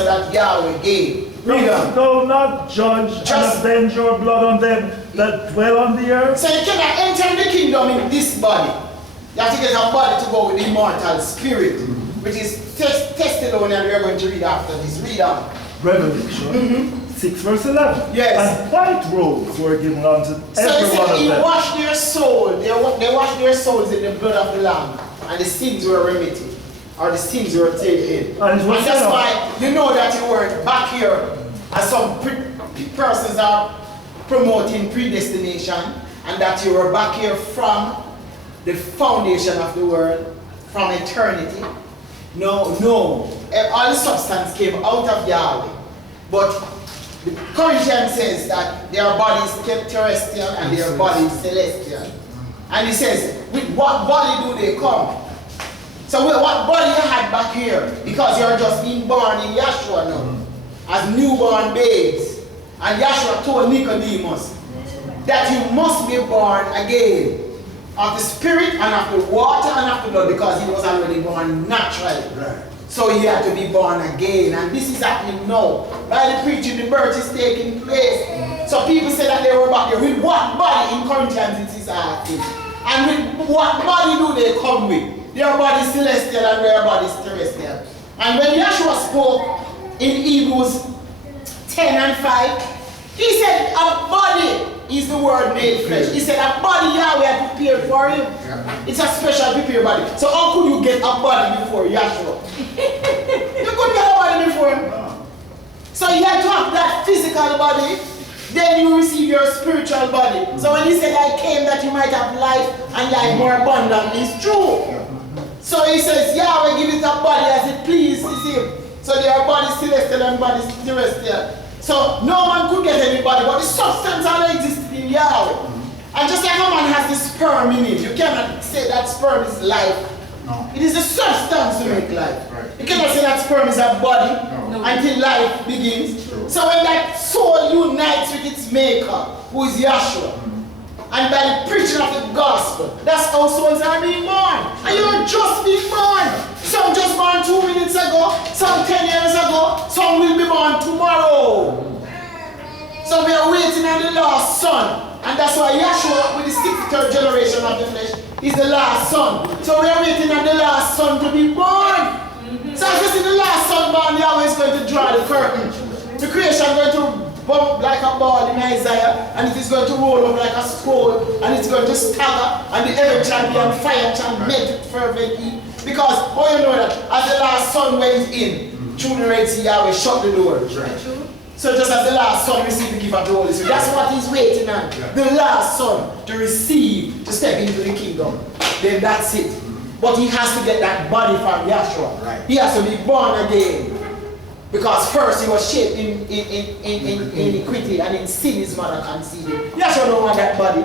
answer that Yahweh gave. Read on. Thou not judge and avenge your blood on them that dwell on the earth. So you cannot enter the kingdom in this body. You have to get a body to go with the immortal spirit, which is testimonial we are going to read after this. Read on. Revelation 6 verse 11. Yes. And white robes were given unto every one of he them. washed their soul. They washed their souls in the blood of the Lamb, and the sins were remitted, or the sins were taken. And that's why you know that you were back here, as some persons are promoting predestination, and that you were back here from the foundation of the world, from eternity. No. All the substance came out of Yahweh. But the Corinthians says that their bodies kept terrestrial and their bodies celestial. And he says, with what body do they come? So what body you had back here? Because you're just being born in Yahshua now, as newborn babes. And Yahshua told Nicodemus that you must be born again, of the spirit and of the water and of the blood, because he was already born naturally. Right. So he had to be born again. And this is happening now. By the preaching, the birth is taking place. So people say that they were back there. With what body? In Corinthians it is asking. And with what body do they come with? Their body is celestial and their body is terrestrial. And when Yahshua spoke in Hebrews 10 and 5, he said a body is the word made flesh. He said a body Yahweh had prepared for him. Yeah. It's a special prepared body. So how could you get a body before Yahshua? You couldn't get a body before him. No. So he had to have that physical body, then you receive your spiritual body. So when he said, I came that you might have life and life more abundantly, it's true. So he says, Yahweh give it a body as it pleases him. So there are bodies celestial and bodies terrestrial. So no man could get anybody, but the substance already existed in Yahweh. And just like a man has the sperm in it, you cannot say that sperm is life. No. It is the substance to make life. Right. You cannot say that sperm is a body until life begins. So when that soul unites with its maker, who is Yahshua, and by the preaching of the gospel, that's how souls are being born. And you're just being born. Some just born 2 minutes ago, some 10 years ago, some will be born tomorrow. So we are waiting on the last son. And that's why Yahshua, with the 63rd generation of the flesh, is the last son. So we are waiting on the last son to be born. So as we see the last son born, Yahweh is going to draw the curtain. The creation is going to bump like a ball in Isaiah, and it is going to roll up like a scroll, and it's going to stagger, and the heaven shall be on fire, shall melt with fervent heat. Because, oh, you know that, as the last son went in, through the Red Sea, Yahweh shut the door. Right. So just as the last son received the gift of the Holy Spirit, that's what he's waiting on. The last son to receive, to step into the kingdom. Then that's it. But he has to get that body from Yahshua. Right. He has to be born again. Because first he was shaped in iniquity, and in sin his mother conceived him. Yahshua don't want that body.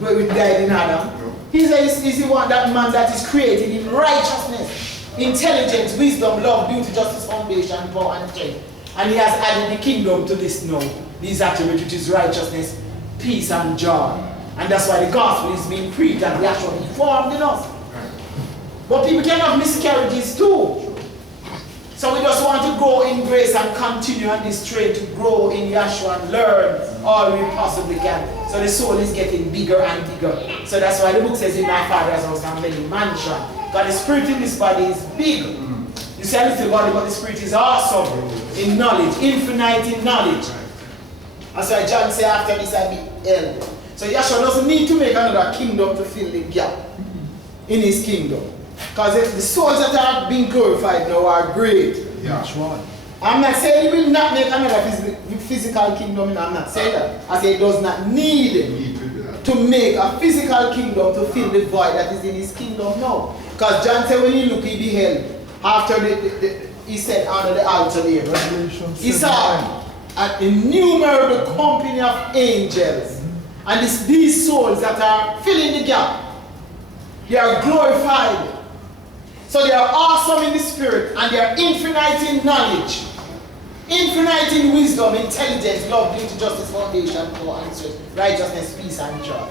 We died in Adam. He says he wants that man that is created in righteousness, intelligence, wisdom, love, beauty, justice, foundation, power, and strength. And he has added the kingdom to this now. These attributes, which is righteousness, peace, and joy. And that's why the gospel is being preached, that Yahshua is formed in us. But people can have miscarriages too. So we just want to grow in grace and continue on this train to grow in Yahshua and learn all we possibly can. So the soul is getting bigger and bigger. So that's why the book says, in my Father's house there are many mansions. Because the spirit in this body is big. You see a little body, but the spirit is awesome in knowledge, infinite in knowledge. That's why John said, after this I be held. So Yahshua doesn't need to make another kingdom to fill the gap in his kingdom. Because the souls that are being glorified now are great. Yeah. I'm not saying he will not make another physical kingdom. I'm not saying that. I say he does not need to make a physical kingdom to fill the void that is in his kingdom now. Because John said when he looked, he beheld. After he said under the altar there, he saw an innumerable company of angels. And these souls that are filling the gap, they are glorified. So they are awesome in the spirit, and they are infinite in knowledge, infinite in wisdom, intelligence, love, beauty, justice, foundation, power, and strength, righteousness, peace, and joy.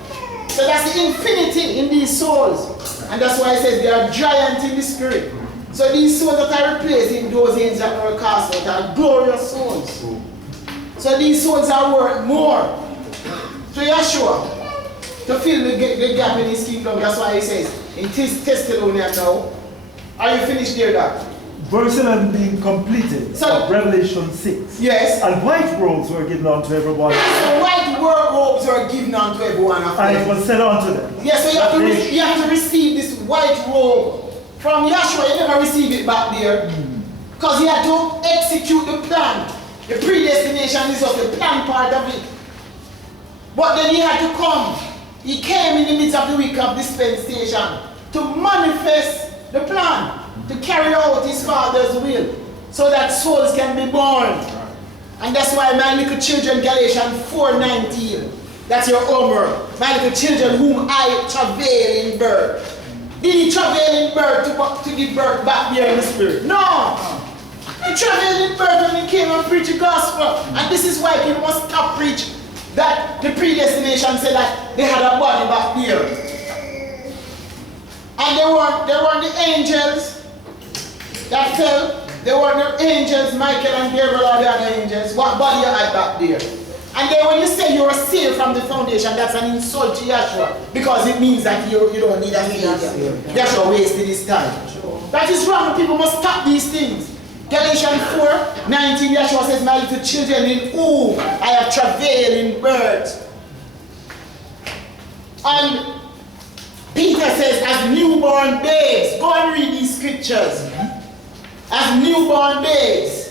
So that's the infinity in these souls. And that's why it says they are giant in the spirit. So these souls that are replacing those angels that were cast out are glorious souls. So these souls are worth more to Yeshua to fill the gap in his kingdom. That's why he says, in this testimonial now, are you finished there, Dad? Verse 11 being completed, so, of Revelation 6. Yes. And white robes were given unto everyone. So white robes were given unto everyone of them. And it was said unto them. Yes, so you have to receive this white robe from Yeshua. You never receive it back there. Because he had to execute the plan. The predestination is of the plan part of it. But then he had to come. He came in the midst of the week of dispensation to manifest the plan, to carry out his Father's will, so that souls can be born. And that's why my little children, Galatians 4:19, that's your homework. My little children whom I travail in birth. Did he travail in birth to give birth back there in the spirit? No! He travailed in birth when he came and preached the gospel. And this is why people must stop preaching that the predestination said that they had a body back there. And they weren't the angels that fell. They weren't the angels, Michael and Gabriel or the other angels. What body you had back there? And then when you say you are saved from the foundation, that's an insult to Yeshua. Because it means that you don't need a savior. Yeshua wasted his time. That is wrong. People must stop these things. Galatians 4:19, Yeshua says, my little children in whom I have travailed in birth. And Peter says, as newborn babes, go and read these scriptures. As newborn babes,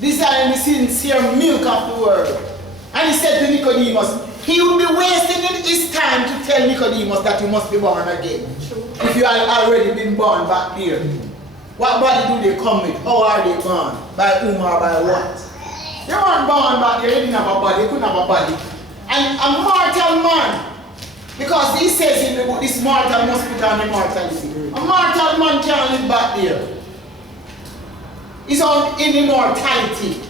desiring the sincere milk of the word. And he said to Nicodemus, he would be wasting his time to tell Nicodemus that you must be born again. If you have already been born back there. What body do they come with? How are they born? By whom or by what? They weren't born back there, they didn't have a body, they couldn't have a body. And a mortal man, because he says in the book, this mortal must put on immortality. A mortal man can't live back there. He's on in immortality.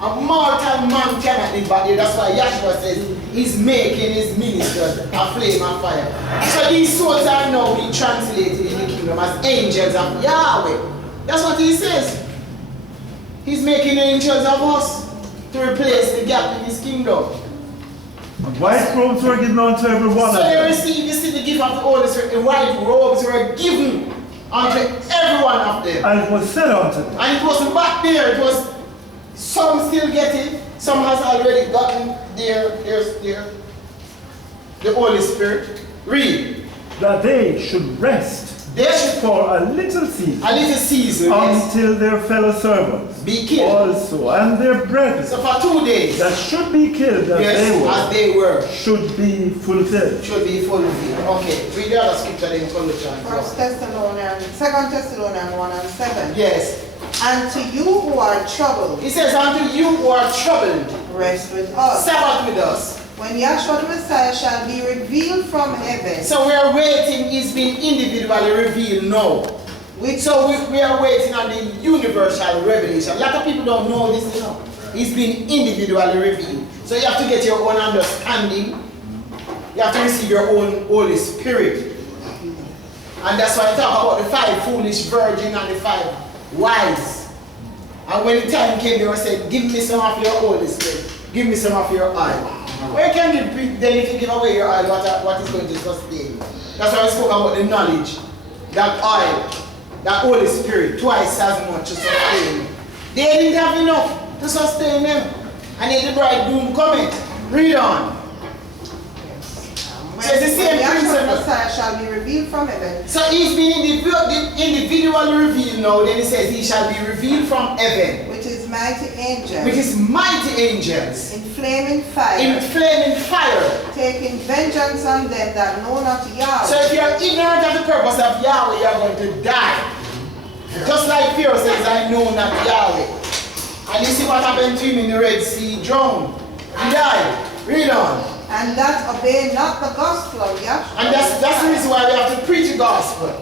A mortal man cannot live back there. That's why Yeshua says he's making his ministers a flame of fire. So these souls are now being translated in the kingdom as angels of Yahweh. That's what he says. He's making angels of us to replace the gap in his kingdom. White robes were given unto everyone. So they received, you see, the gift of the Holy Spirit. The white robes were given unto every one of them. And it was said unto them. And it wasn't back there. It was some still get it. Some has already gotten the Holy Spirit. Read. That they should rest. They should for a little season. A little season. Until their fellow servants be killed. Also, and their brethren. So for 2 days. That should be killed as they were. Should be fulfilled. Should be fulfilled. Okay. Read the other scripture in Colossians. 2 Thessalonians 1:7. Yes. And to you who are troubled. He says, unto you who are troubled. Rest with us. Sabbath with us. When Yeshua the Messiah shall be revealed from heaven. So we are waiting, he's been individually revealed now. So we are waiting on the universal revelation. A lot of people don't know this, you know. He's been individually revealed. So you have to get your own understanding. You have to receive your own Holy Spirit. And that's why I talk about the 5 foolish virgins and the 5 wise. And when the time came, they were saying, give me some of your Holy Spirit. Give me some of your oil. Where can you then if you give away your oil, what is going to sustain you? That's why I spoke about the knowledge, that oil, that Holy Spirit, twice as much to sustain you. They didn't have enough to sustain them. And then the bridegroom coming. Read on. So it's the same principle. The Messiah shall be revealed from heaven. So he's been individually revealed now. Then he says he shall be revealed from heaven. Which is mighty angels. Which is mighty angels. In flaming fire. In flaming fire. Taking vengeance on them that know not Yahweh. So if you are ignorant of the purpose of Yahweh, you are going to die. Just like Pharaoh says, I know not Yahweh. And you see what happened to him in the Red Sea, drowned. He died. Read on. And that obey not the gospel of Yahweh. And that's the reason why we have to preach the gospel.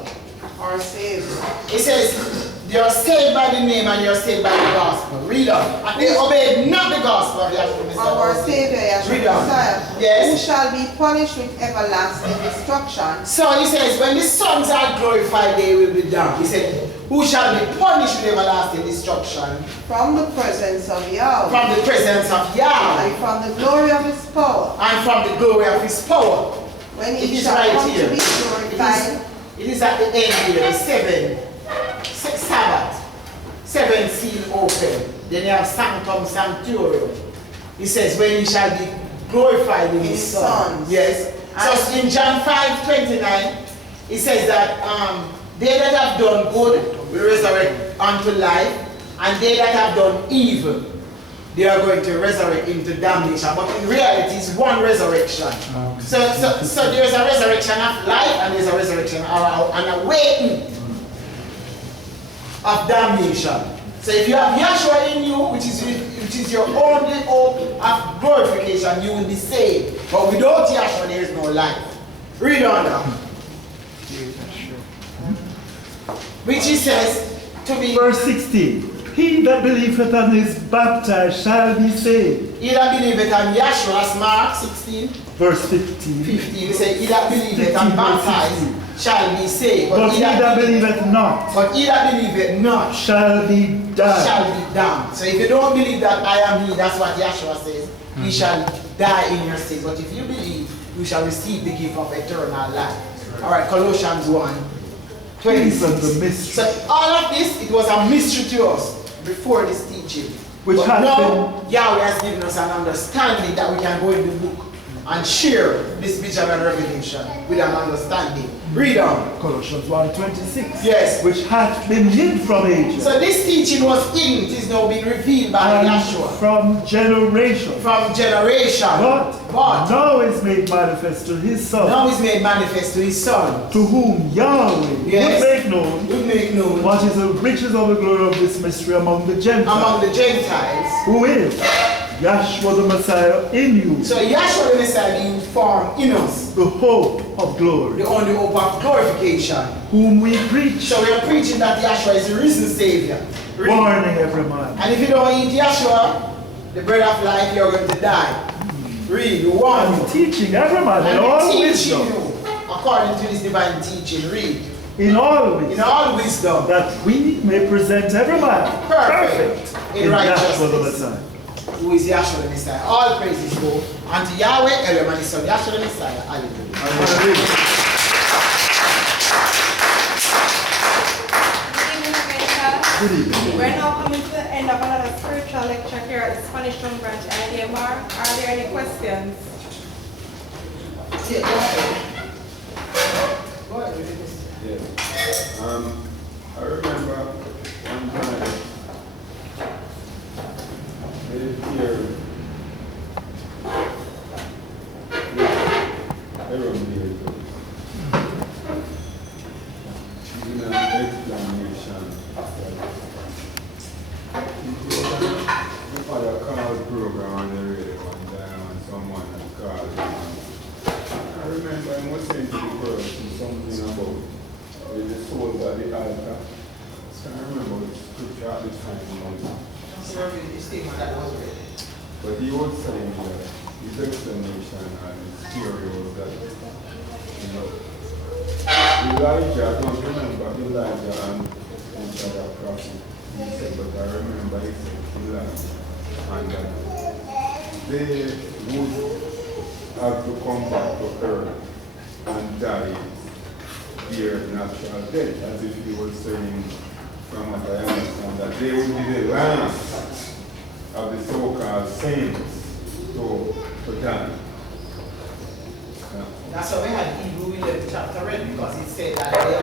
Or saved. It says, you are saved by the name and you are saved by the gospel. Read on. And they obeyed not the gospel of Yahweh. Our Savior, Yahweh Messiah, yes. who shall be punished with everlasting destruction. So he says, when the sons are glorified, they will be damned. He said, who shall be punished with everlasting destruction from the presence of Yahweh, from the presence of Yahweh, and from the glory of his power, and from the glory of his power. when It he is shall right come here. to be glorified. It is at the end here, six Sabbath, 7 seal open. Then you have sanctum sanctorium. He says, when he shall be glorified in his Son. Yes. So in John 5:29, it says that they that have done good will resurrect unto life, and they that have done evil, they are going to resurrect into damnation. But in reality, it's one resurrection. So there's a resurrection of life, and there's a resurrection of an awakening of damnation. So if you have Yahshua in you, which is your only hope of glorification, you will be saved. But without Yahshua, there is no life. Read on now. Which he says to be Verse 16. He that believeth and is baptized shall be saved. he that believeth on Yahshua, that's Mark 16, Verse 15. 15. He says, he that believeth and baptized shall be saved. But he that believeth not But he that believeth not shall be damned. shall be damned. So if you don't believe that I am he, that's what Yahshua says, you shall die in your sins. But if you believe, you shall receive the gift of eternal life. Alright, Colossians 1, These are 26. the mysteries So all of this, it was a mystery to us before this teaching. Which but has now, Yahweh has given us an understanding that we can go in the book and share this vision and revelation with an understanding. Read on. Colossians 1:26. Yes. Which hath been hid from ages. So this teaching was hidden, it is now being revealed by and Yahshua. from generation. From generation. But now is made manifest to his Son, Now is made manifest to his Son. to whom Yahweh Yes. would make known We make known what is the riches of the glory of this mystery among the Gentiles, among the Gentiles. who is Yahshua the Messiah in you, So Yahshua the Messiah being formed in us, the hope of glory, the only hope of glorification. whom we preach, So we are preaching that Yahshua is the risen Savior. Read. warning every man. And if you don't eat Yahshua, the bread of life, you're going to die. Read, you warn you. And teaching every man in And all teaching wisdom, you according to this divine teaching. Read. in all In wisdom, all wisdom, that we may present every man perfect in in Yahshua the righteousness, Messiah. who is Yahshua the Messiah. All praises go unto Yahweh, Elohim, and his Son, Yahshua the Messiah. Hallelujah. Hallelujah. Good evening. We're now coming to the end of another spiritual lecture here at the Spanish Town Branch IDMR. Are there any questions? Yeah, go ahead. Go ahead. Yeah. I remember one time here Aaron here in an explanation we had a call program on the radio one time and someone had called I remember I was saying to the person something about the souls at the altar. I can't remember the scripture at the time. But he was saying that his explanation and his theory was that, Elijah, I don't remember Elijah and each other prophet. He said, but I remember he said Elijah. And they would have to come back to earth and die their natural death, as if he was saying, from what I understand, that they would be the last of the so-called saints to die. That's why we had Hebrew 11 chapter read, because it said that they